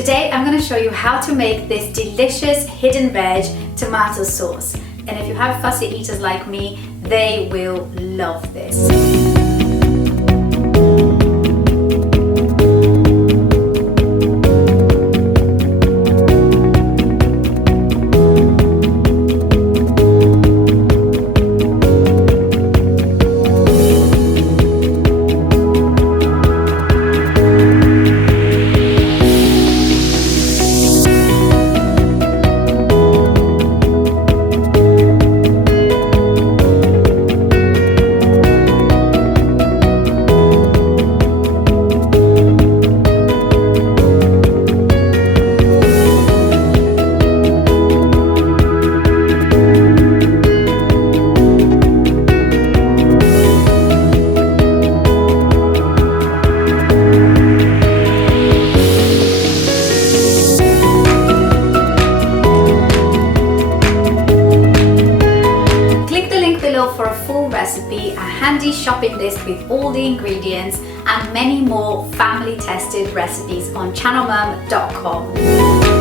Today I'm going to show you how to make this delicious hidden veg tomato sauce. And if you have fussy eaters like me, they will love this. For a full recipe, a handy shopping list with all the ingredients, and many more family tested recipes on channelmum.com.